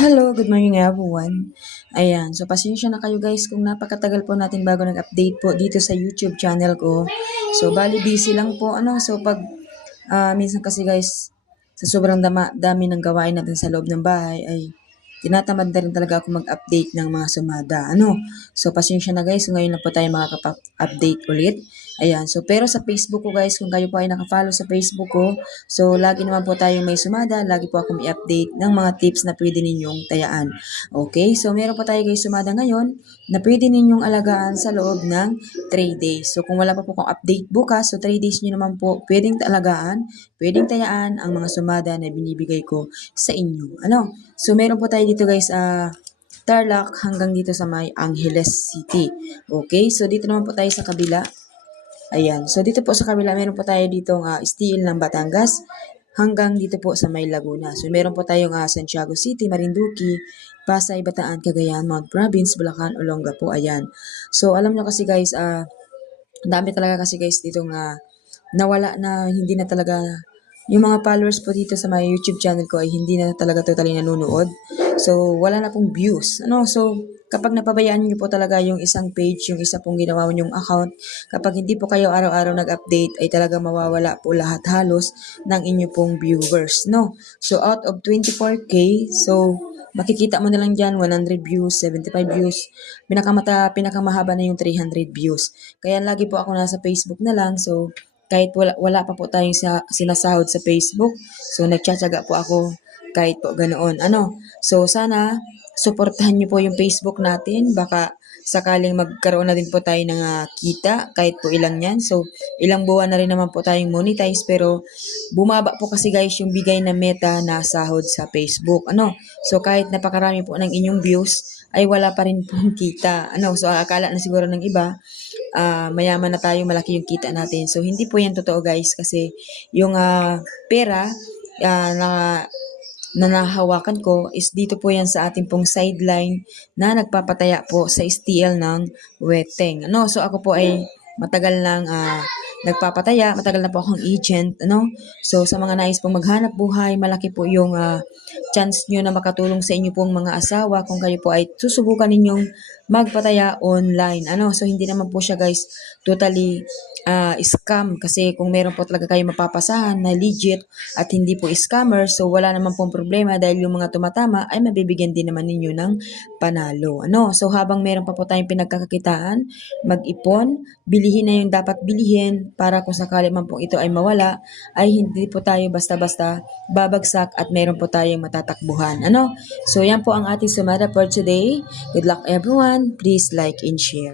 Hello, good morning everyone. Ayan, so pasensya na kayo guys kung napakatagal po natin bago nag-update po dito sa YouTube channel ko. So bali busy lang po so pag minsan kasi guys sa sobrang dami ng gawain natin sa loob ng bahay ay tinatamad na rin talaga ako mag-update ng mga sumada. So pasensya na guys, ngayon na po tayo makakapag-update ulit. Ayan, so pero sa Facebook ko guys, kung kayo po ay nakafollow sa Facebook ko, so lagi naman po tayong may sumada, lagi po akong i-update ng mga tips na pwede ninyong tayaan. Okay, so meron po tayo guys sumada ngayon na pwede ninyong alagaan sa loob ng 3 days. So kung wala pa po akong update bukas, so 3 days nyo naman po pwedeng alagaan, pwedeng tayaan ang mga sumada na binibigay ko sa inyo. So meron po tayo dito guys, Tarlac hanggang dito sa may Angeles City. Okay, so dito naman po tayo sa kabila. Ayan, so dito po sa kabila, meron po tayo ditong Steel ng Batangas hanggang dito po sa may Laguna. So meron po tayong Santiago City, Marinduque, Pasay, Bataan, Cagayan, Mount Province, Bulacan, Olonga po. Ayan. So alam nyo kasi guys, dami talaga kasi guys ditong nawala na hindi na talaga yung mga followers po dito sa my YouTube channel ko ay hindi na talaga totally nanonood. So, wala na pong views. So, kapag napabayaan niyo po talaga yung isang page, yung isa pong ginawa niyong account, kapag hindi po kayo araw-araw nag-update, ay talaga mawawala po lahat halos ng inyo pong viewers, So, out of 24K, so, makikita mo na lang dyan, 100 views, 75 views, pinakamahaba na yung 300 views. Kaya lagi po ako nasa Facebook na lang, so, kahit wala pa po tayong sinasahod sa Facebook, so nagtsatsaga po ako kahit po ganoon. So sana suportahan niyo po yung Facebook natin, baka sakaling magkaroon na din po tayo ng kita kahit po ilang yan. So ilang buwan na rin naman po tayong monetize, pero bumaba po kasi guys yung bigay na meta na sahod sa Facebook. So kahit napakarami po ng inyong views ay wala pa rin pong kita. So akala na siguro ng iba mayaman na tayo, malaki yung kita natin. So, hindi po yan totoo guys, kasi yung pera na nahahawakan ko is dito po yan sa ating pong sideline na nagpapataya po sa STL ng Weteng. So, ako po ay matagal nang nagpapataya, matagal na po akong agent, So, sa mga nais pong maghanap buhay, malaki po yung chance nyo na makatulong sa inyo pong mga asawa kung kayo po ay susubukan ninyong magpataya online. So hindi naman po siya guys totally scam, kasi kung meron po talaga kayo mapapasahan na legit at hindi po scammer, so wala naman pong problema dahil yung mga tumatama ay mabibigyan din naman ninyo ng panalo. So habang meron pa po tayong pinagkakakitaan, mag-ipon, bilihin na yung dapat bilihin para kung sakali man pong ito ay mawala, ay hindi po tayo basta-basta babagsak at meron po tayong matatakbuhan. So yan po ang ating sumada for today. Good luck everyone. Please like and share.